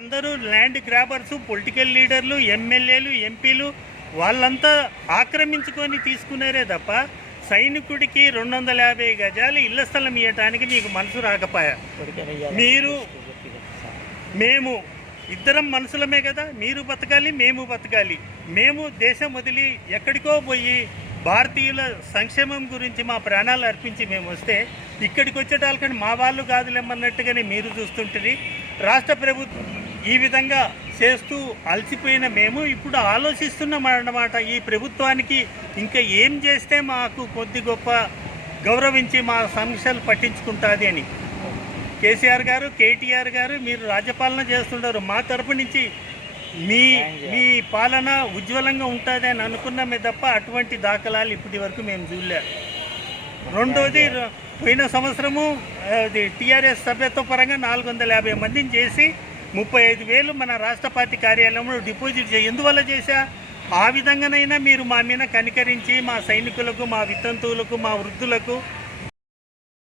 అందరూ land గ్రాబర్సు, political లీడర్లు, ఎమ్మెల్యేలు, ఎంపీలు వాళ్ళంతా ఆక్రమించుకొని తీసుకున్నారే తప్ప సైనికుడికి 250 గజాలు ఇళ్ల స్థలం ఇవ్వటానికి మీకు మనసు రాకపోయా. మేము ఇద్దరం మనుషులమే కదా, మీరు బతకాలి, మేము బతకాలి. మేము దేశం వదిలి ఎక్కడికో పోయి భారతీయుల సంక్షేమం గురించి మా ప్రాణాలు అర్పించి మేము వస్తే ఇక్కడికి వచ్చేటాలకని మా వాళ్ళు కాదులేమన్నట్టుగానే మీరు చూస్తుంటుంది. రాష్ట్ర ప్రభుత్వం ఈ విధంగా చేస్తూ అలసిపోయిన మేము ఇప్పుడు ఆలోచిస్తున్నాం అన్నమాట. ఈ ప్రభుత్వానికి ఇంకా ఏం చేస్తే మాకు కొద్ది గొప్ప గౌరవించి మా సమస్యలు పట్టించుకుంటుంది అని. కేసీఆర్ గారు, కేటీఆర్ గారు మీరు రాజ్యపాలన చేస్తుంటారు. మా తరపు నుంచి మీ మీ పాలన ఉజ్వలంగా ఉంటుంది అని అనుకున్నామే తప్ప అటువంటి దాఖలాలు ఇప్పటి వరకు మేము చూడలే. రెండోది, పోయిన సంవత్సరము టీఆర్ఎస్ సభ్యత్వ పరంగా 450 మందిని చేసి 35,000 మన రాష్ట్ర పార్టీ కార్యాలయంలో డిపాజిట్ ఎందువల్ల చేశా? ఆ విధంగానైనా మీరు మా మీద కనికరించి మా సైనికులకు, మా వితంతువులకు, మా వృద్ధులకు